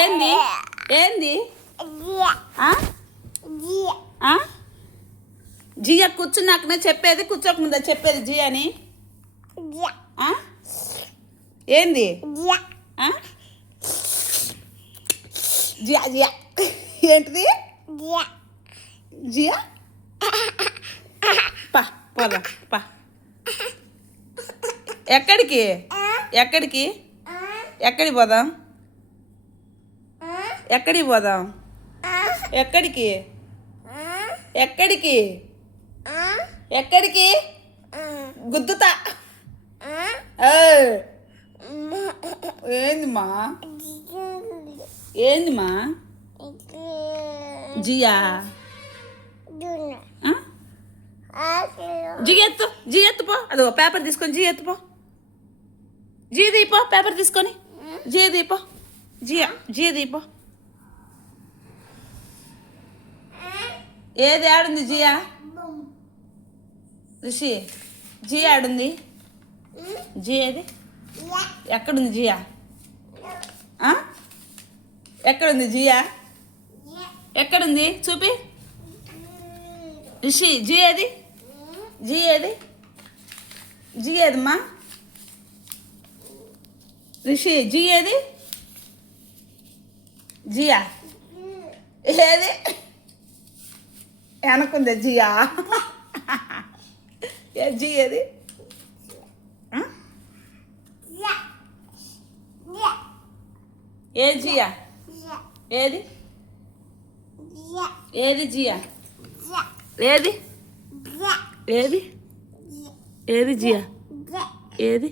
ఏంది ఏంది జియా కూర్చున్నాకనే చెప్పేది, కూర్చోకముందా చెప్పేది జియా అని? ఏంది జియా జియా ఏంటిది జియా? పా పోదా పా. ఎక్కడికి ఎక్కడికి ఎక్కడికి పోదాం? ఎక్కడికి పోదాం? ఎక్కడికి ఎక్కడికి ఎక్కడికి గుద్దుతా. ఏందిమా ఏందిమా జియా? జీ ఎత్తుపో, అదో పేపర్ తీసుకొని జీ ఎత్తుపో. జీ దీపో, పేపర్ తీసుకొని జీ దీపో. జియా జీ దీపో. ఏది ఆడుంది జియా? రిషి జీ ఆడుంది. జీ ఏది? ఎక్కడుంది జియా? ఎక్కడుంది జియా? ఎక్కడుంది చూపి. రిషి జీ ఏది? జీ ఏది? జీ ఏదమ్మా? రిషి జీ ఏది? జియా ఏది? వెనకుంది జియా. జీ ఏది? ఏ జియా? ఏది ఏది జియా? ఏది ఏది ఏది జియా? ఏది?